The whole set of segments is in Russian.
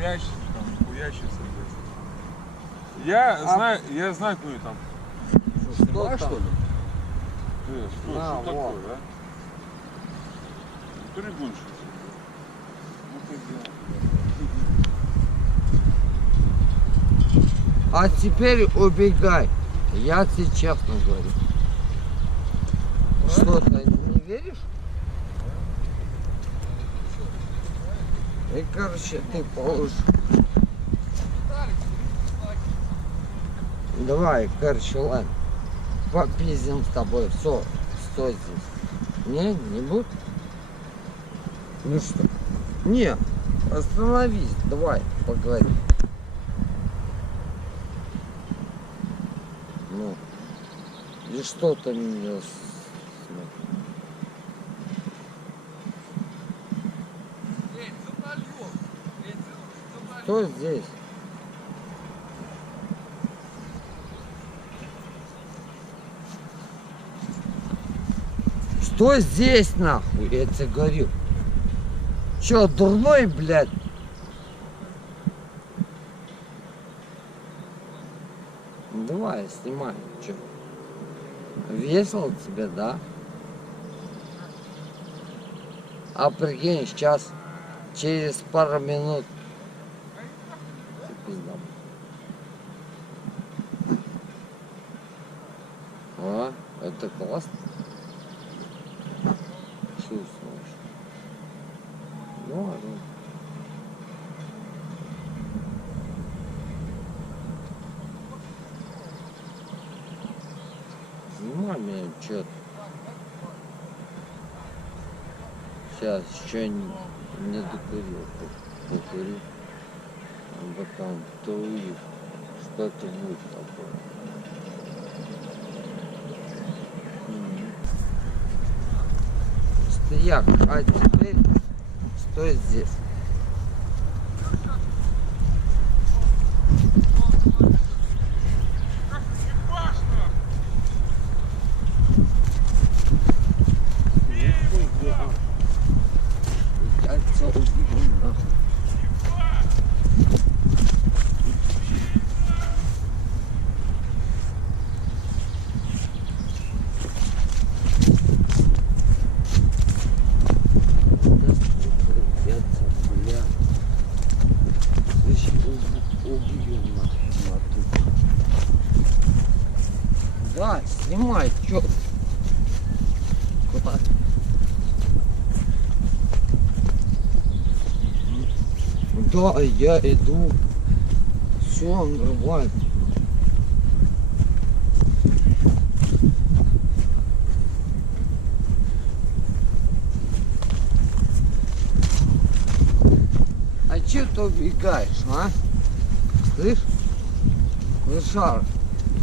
прячется, там, хуячится, блядь. Я знаю, кто там. Что, снимаешь, там? что ли? Что вот. такое, да? Трибунщик. Ну ты где? А теперь убегай. Я тебе честно говорю. Что, ты не веришь? И, короче, ты положишь. Давай, короче, ладно. Попиздим с тобой. Все, стой здесь. Не будет? Ну что? Не, остановись, давай, поговорим. Ну, и что ты меня Что здесь? Что здесь, нахуй, я тебе говорю? Чё, дурной, блядь? Давай, снимай, чё? Весело тебе, да? А прикинь, сейчас, через пару минут. Ты пизда. А, это классно. Чувствуешь? Ну, ладно. Снимай меня, чё-то. Сейчас еще не докурил. Покурю. А потом туи. Что-то будет такое. Стояк, а теперь стой здесь. Да, снимай, чё? Куда? Да, я иду. Все нормально. А че ты убегаешь, а? Слышь? Лошар,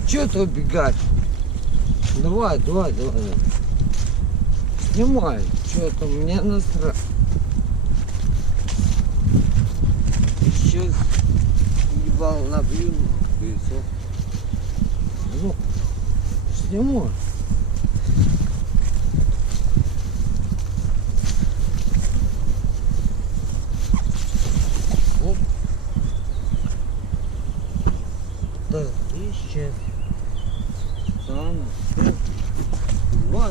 че ты убегаешь? Давай. Снимай, что-то мне насрать. Сейчас ебал набью, и все. Ну, снимай. Оп. Да, и сейчас. Сам. Два.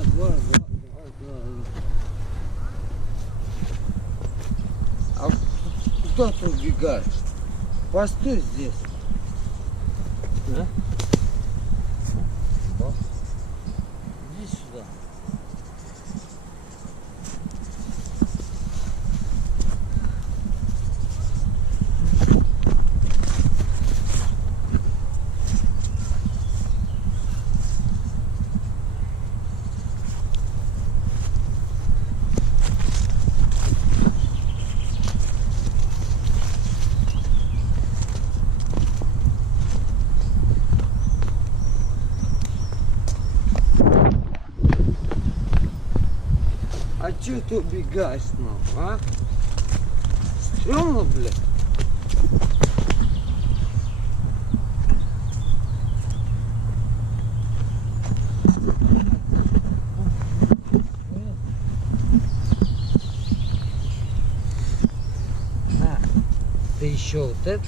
А куда ты убегаешь? Постой здесь. А? Да. Иди сюда. А чё ты убегаешь нам, а? Стрёмно, блядь. Ты еще вот это.